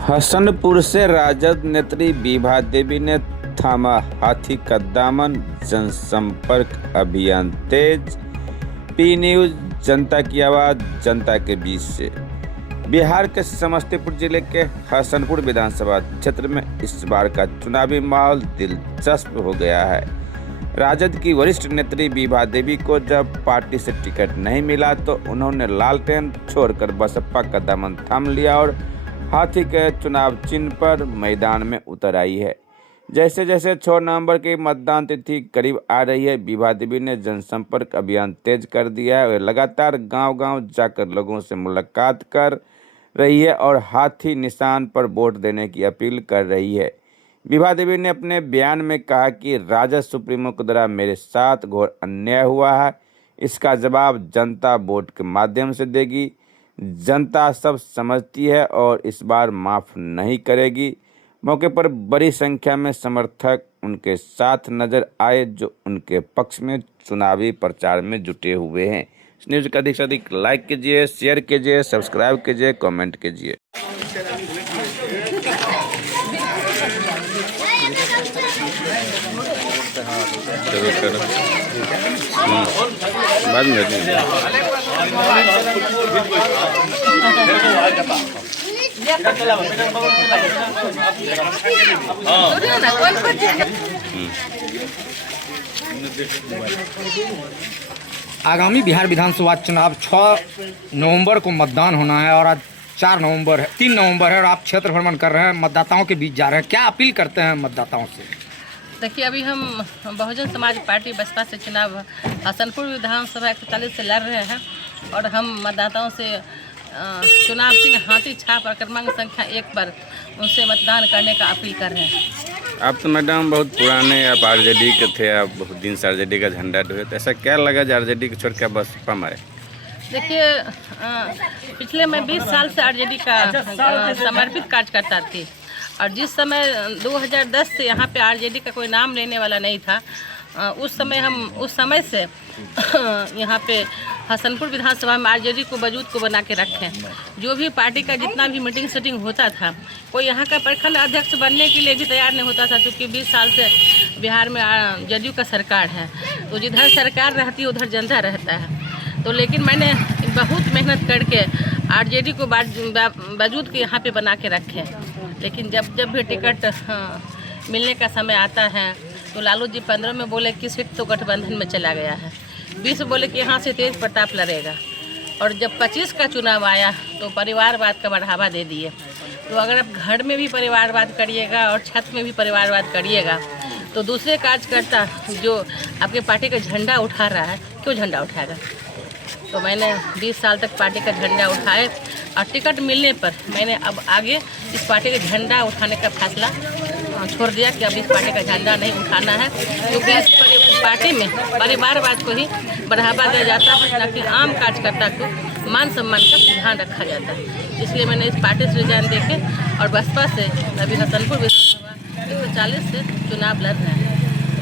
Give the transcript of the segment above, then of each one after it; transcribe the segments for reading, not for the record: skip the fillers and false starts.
हसनपुर से राजद नेत्री विभा देवी ने थामा हाथी का दामन, जनसंपर्क अभियान तेज। पी न्यूज, जनता की आवाज जनता के बीच से। बिहार के समस्तीपुर जिले के हसनपुर विधानसभा क्षेत्र में इस बार का चुनावी माहौल दिलचस्प हो गया है। राजद की वरिष्ठ नेत्री विभा देवी को जब पार्टी से टिकट नहीं मिला तो उन्होंने लालटेन छोड़कर बसपा का दामन थाम लिया और हाथी के चुनाव चिन्ह पर मैदान में उतर आई है। जैसे जैसे 6 नवंबर की मतदान तिथि करीब आ रही है, विभा देवी ने जनसंपर्क अभियान तेज कर दिया है। वे लगातार गांव-गांव जाकर लोगों से मुलाकात कर रही है और हाथी निशान पर वोट देने की अपील कर रही है। विभा देवी ने अपने बयान में कहा कि राजद सुप्रीमो के द्वारा मेरे साथ घोर अन्याय हुआ है। इसका जवाब जनता वोट के माध्यम से देगी। जनता सब समझती है और इस बार माफ़ नहीं करेगी। मौके पर बड़ी संख्या में समर्थक उनके साथ नजर आए, जो उनके पक्ष में चुनावी प्रचार में जुटे हुए हैं। इस न्यूज़ को अधिक से अधिक लाइक कीजिए, शेयर कीजिए, सब्सक्राइब कीजिए, कमेंट कीजिए। बाद में आगामी बिहार विधानसभा चुनाव 6 नवंबर को मतदान होना है और आज 3 नवंबर है और आप क्षेत्र भ्रमण कर रहे हैं, मतदाताओं के बीच जा रहे हैं। क्या अपील करते हैं मतदाताओं से? देखिए, अभी हम बहुजन समाज पार्टी बसपा से चुनाव हसनपुर विधानसभा 41 से लड़ रहे हैं और हम मतदाताओं से चुनाव चिन्ह हाथी छाप और क्रमांक संख्या 1 पर उनसे मतदान करने का अपील कर रहे हैं। आप तो मैडम बहुत पुराने, आप आरजेडी के थे, आप बहुत दिन से आरजेडी का झंडा ढोए, तो ऐसा क्या लगा जो आरजेडी को छोड़ के बसपा में आए? देखिए, पिछले मैं 20 साल से आरजेडी का समर्पित कार्यकर्ता थी और जिस समय 2010 से यहाँ पे आरजेडी का कोई नाम लेने वाला नहीं था, उस समय से यहाँ पे हसनपुर विधानसभा में आरजेडी को वजूद को बना के रखें। जो भी पार्टी का जितना भी मीटिंग सेटिंग होता था, कोई यहाँ का प्रखंड अध्यक्ष बनने के लिए भी तैयार नहीं होता था, क्योंकि 20 साल से बिहार में जदयू का सरकार है, तो जिधर सरकार रहती है उधर जनता रहता है। तो लेकिन मैंने बहुत मेहनत करके आरजेडी को वजूद के यहाँ पे बना के रखे। लेकिन जब भी टिकट मिलने का समय आता है तो लालू जी 15 में बोले कि सीट तो गठबंधन में चला गया है, 20 बोले कि यहाँ से तेज प्रताप लड़ेगा, और जब 25 का चुनाव आया तो परिवारवाद का बढ़ावा दे दिए। तो अगर आप घर में भी परिवारवाद करिएगा और छत में भी परिवारवाद करिएगा तो दूसरे कार्यकर्ता जो आपके पार्टी का झंडा उठा रहा है, क्यों झंडा उठाएगा? तो मैंने 20 साल तक पार्टी का झंडा उठाए और टिकट मिलने पर मैंने अब आगे इस पार्टी का झंडा उठाने का फैसला छोड़ दिया कि अब इस पार्टी का झंडा नहीं उठाना है, क्योंकि इस पार्टी में परिवारवाद को ही बढ़ावा दिया जाता है, न कि आम कार्यकर्ता को मान सम्मान का ध्यान रखा जाता है। इसलिए मैंने इस पार्टी से रिजाइन देके और बसपा से अभी हसनपुर विधानसभा 140 से चुनाव लड़ रहे हैं।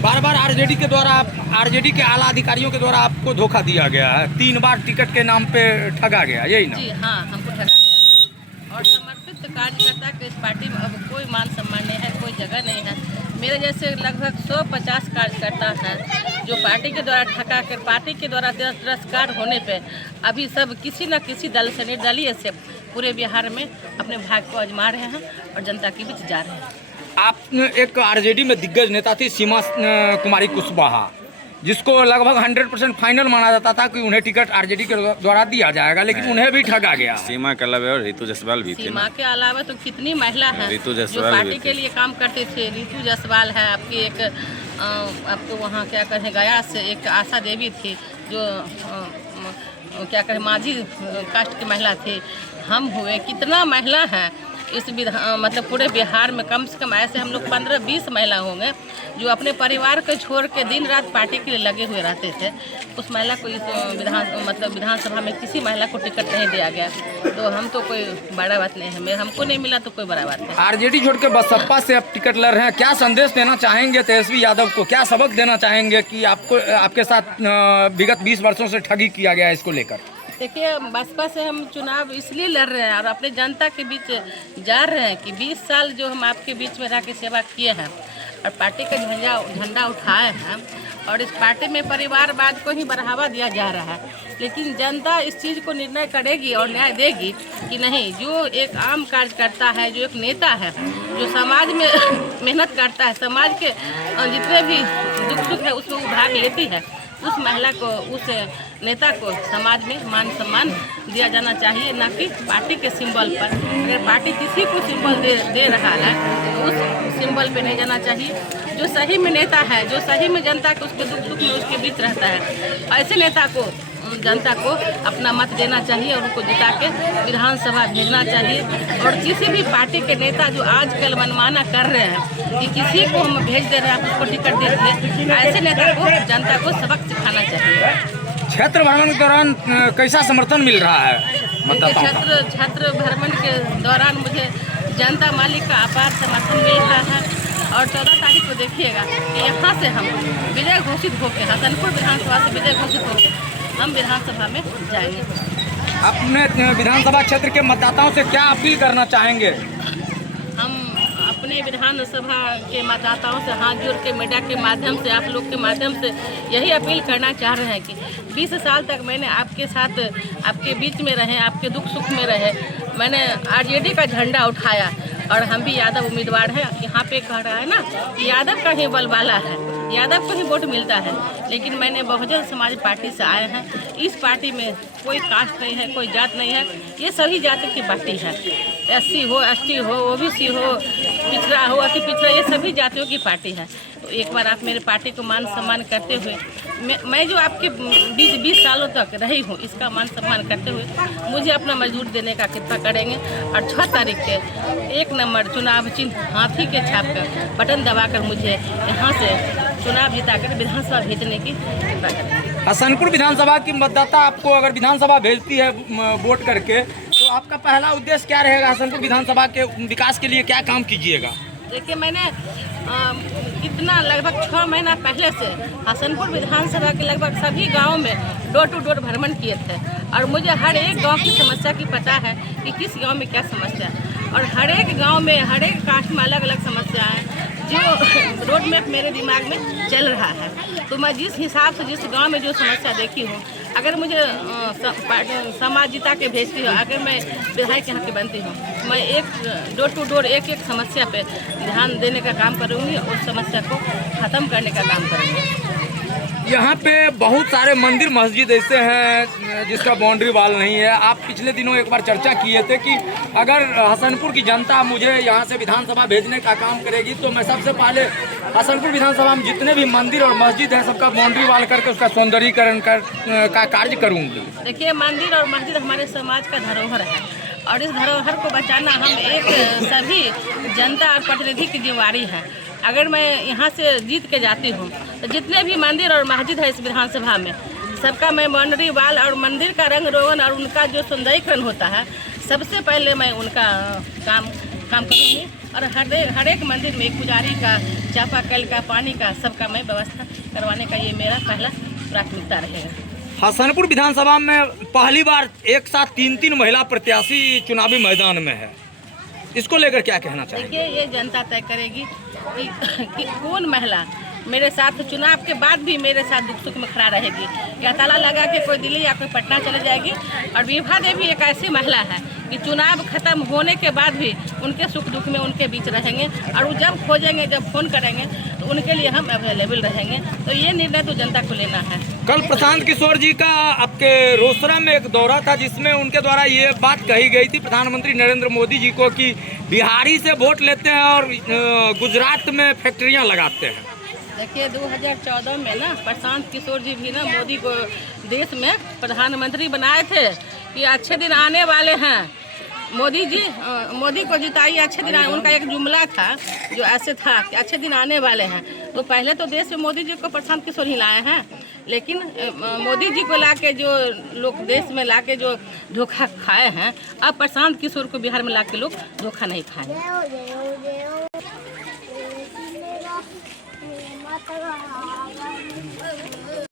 बार बार आरजेडी के आला अधिकारियों के द्वारा आपको धोखा दिया गया है, 3 बार टिकट के नाम पे ठगा गया, यही ना? जी हाँ, हमको ठगा गया है और समर्पित कार्यकर्ता के इस पार्टी में अब कोई मान सम्मान नहीं है, कोई जगह नहीं है। मेरे जैसे लगभग 150 कार्यकर्ता हैं जो पार्टी के द्वारा ठगा कर, पार्टी के द्वारा तिरस्कार होने पे अभी सब किसी न किसी दल से, निर्दलीय से पूरे बिहार में अपने भाग्य को आजमा रहे हैं और जनता के बीच जा रहे हैं। आप एक आरजेडी में दिग्गज नेता थी सीमा कुमारी कुशवाहा, जिसको लगभग 100% फाइनल माना जाता था कि उन्हें टिकट आरजेडी के द्वारा दिया जाएगा, लेकिन उन्हें भी ठगा गया। सीमा के अलावा और ऋतु जायसवाल भी थी। सीमा के अलावा तो कितनी महिला है जो पार्टी के लिए काम करते थे। ऋतु जायसवाल है आपकी, एक आपको वहाँ क्या कहें गया से एक आशा देवी थी जो क्या कहें माझी कास्ट की महिला थी। हम हुए, कितना महिला है इस मतलब पूरे बिहार में, कम से कम ऐसे हम लोग 15-20 महिला होंगे जो अपने परिवार को छोड़ के दिन रात पार्टी के लिए लगे हुए रहते थे। उस महिला को इस विधानसभा में किसी महिला को टिकट नहीं दिया गया, तो हम तो कोई बड़ा बात नहीं है, हमको नहीं मिला तो कोई बड़ा बात नहीं। आरजेडी छोड़ के बसपा से अब टिकट लड़ रहे हैं, क्या संदेश देना चाहेंगे तेजस्वी यादव को? क्या सबक देना चाहेंगे कि आपके साथ विगत 20 वर्षों से ठगी किया गया है, इसको लेकर? देखिए, बसपा से हम चुनाव इसलिए लड़ रहे हैं और अपने जनता के बीच जा रहे हैं कि 20 साल जो हम आपके बीच में रह के सेवा किए हैं और पार्टी का झंडा उठाए हैं और इस पार्टी में परिवारवाद को ही बढ़ावा दिया जा रहा है, लेकिन जनता इस चीज़ को निर्णय करेगी और न्याय देगी कि नहीं, जो एक आम कार्यकर्ता है, जो एक नेता है, जो समाज में मेहनत करता है, समाज के जितने भी दुख सुख है उसमें वो भाग लेती है, उस महिला को, उस नेता को समाज में मान सम्मान दिया जाना चाहिए, ना कि पार्टी के सिंबल पर। अगर पार्टी किसी को सिंबल दे रहा है तो उस सिंबल पे नहीं जाना चाहिए। जो सही में नेता है, जो सही में जनता के उसके दुख सुख में उसके बीच रहता है, ऐसे नेता को जनता को अपना मत देना चाहिए और उनको जिता के विधानसभा भेजना चाहिए। और किसी भी पार्टी के नेता जो आजकल मनमाना कर रहे हैं कि किसी को हम भेज दे रहे हैं, आप उसको टिकट दे दीजिए, ऐसे नेता को जनता को सबक सिखाना चाहिए। क्षेत्र भ्रमण के दौरान कैसा समर्थन मिल रहा है मतदाताओं का? क्षेत्र भ्रमण के दौरान मुझे जनता मालिक का अपार समर्थन मिल रहा है और 14 तारीख को देखिएगा कि यहाँ से हम विजय घोषित होकर, हसनपुर विधानसभा से विजय घोषित होकर हम विधानसभा में जाएंगे। अपने विधानसभा क्षेत्र के मतदाताओं से क्या अपील करना चाहेंगे? हम अपने विधानसभा के मतदाताओं से हाथ जोड़ के मीडिया के माध्यम से, आप लोग के माध्यम से यही अपील करना चाह रहे हैं कि 20 साल तक मैंने आपके साथ, आपके बीच में रहे, आपके दुख सुख में रहे, मैंने आरजेडी का झंडा उठाया और हम भी यादव उम्मीदवार हैं। यहाँ पे कह रहा है ना कि यादव का ही बलवाला है, यादव को ही वोट मिलता है, लेकिन मैंने बहुजन समाज पार्टी से आए हैं। इस पार्टी में कोई कास्ट नहीं है, कोई जात नहीं है, ये सभी जाति की पार्टी है। SC हो, ST हो, OBC हो, पिछड़ा हो, अति पिछड़ा, ये सभी जातियों की पार्टी है। तो एक बार आप मेरे पार्टी को मान सम्मान करते हुए, मैं जो आपके बीच 20 सालों तक रही हूँ, इसका मान सम्मान करते हुए मुझे अपना मजदूर देने का कृपा करेंगे और 6 तारीख के 1 नंबर चुनाव चिन्ह हाथी के छाप कर बटन दबाकर मुझे यहाँ से चुनाव जिताकर विधानसभा भेजने की कृपा करेंगे। हसनपुर विधानसभा की मतदाता आपको अगर विधानसभा भेजती है वोट करके, तो आपका पहला उद्देश्य क्या रहेगा? हसनपुर विधानसभा के विकास के लिए क्या काम कीजिएगा? देखिए, मैंने कितना लगभग 6 महीना पहले से हसनपुर विधानसभा के लगभग सभी गाँव में डोर टू डोर भ्रमण किए थे और मुझे हर एक गांव की समस्या की पता है कि किस गांव में क्या समस्या है और हर एक गांव में, हर एक कास्ट में अलग अलग समस्या है जो रोड मैप मेरे दिमाग में चल रहा है। तो मैं जिस हिसाब से जिस गांव में जो समस्या देखी हूँ, अगर मुझे समाज जिता के भेजती हो, अगर मैं विधायक यहाँ की बनती हूँ, मैं एक डोर टू डोर एक एक समस्या पे ध्यान देने का काम करूँगी और उस समस्या को ख़त्म करने का काम करूँगी। यहाँ पे बहुत सारे मंदिर मस्जिद ऐसे हैं जिसका बाउंड्री वाल नहीं है। आप पिछले दिनों एक बार चर्चा किए थे कि अगर हसनपुर की जनता मुझे यहाँ से विधानसभा भेजने का काम करेगी तो मैं सबसे पहले हसनपुर विधानसभा में जितने भी मंदिर और मस्जिद हैं सबका बाउंड्री वाल करके उसका सौंदर्यीकरण का कार्य करूँगी। देखिए, मंदिर और मस्जिद हमारे समाज का धरोहर है और इस धरोहर को बचाना हम एक सभी जनता और प्रतिनिधि की जिम्मेदारी है। अगर मैं यहाँ से जीत के जाती हूँ तो जितने भी मंदिर और मस्जिद है इस विधानसभा में, सबका मैं बाउंड्री वाल और मंदिर का रंग रोगन और उनका जो सौंदर्यीकरण होता है, सबसे पहले मैं उनका काम करूँगी और हर एक मंदिर में एक पुजारी का, चापाकल का, पानी का, सबका मैं व्यवस्था करवाने का ये मेरा पहला प्राथमिकता रहेगा। हसनपुर विधानसभा में पहली बार एक साथ 3 महिला प्रत्याशी चुनावी मैदान में है, इसको लेकर क्या कहना चाहिए? देखिए, ये जनता तय करेगी कि कौन महिला मेरे साथ चुनाव के बाद भी मेरे साथ दुख सुख में खड़ा रहेगी। क्या ताला लगा के कोई दिल्ली या कोई पटना चले जाएगी? और विभा देवी एक ऐसी महिला है कि चुनाव खत्म होने के बाद भी उनके सुख दुख में उनके बीच रहेंगे और वो जब खोजेंगे, जब फोन करेंगे तो उनके लिए हम अवेलेबल रहेंगे। तो ये निर्णय तो जनता को लेना है। कल प्रशांत किशोर जी का आपके रोसड़ा में एक दौरा था जिसमें उनके द्वारा ये बात कही गई थी प्रधानमंत्री नरेंद्र मोदी जी को कि बिहारी से वोट लेते हैं और गुजरात में फैक्ट्रियाँ लगाते हैं। देखिए, 2014 में ना प्रशांत किशोर जी भी ना मोदी को देश में प्रधानमंत्री बनाए थे कि अच्छे दिन आने वाले हैं, मोदी जी मोदी को जिताइए, अच्छे दिन आए। उनका एक जुमला था जो ऐसे था कि अच्छे दिन आने वाले हैं। तो पहले तो देश में मोदी जी को प्रशांत किशोर ही लाए हैं, लेकिन मोदी जी को लाके जो लोग देश में लाके जो धोखा खाए हैं, अब प्रशांत किशोर को बिहार में लाके लोग धोखा नहीं खाएंगे।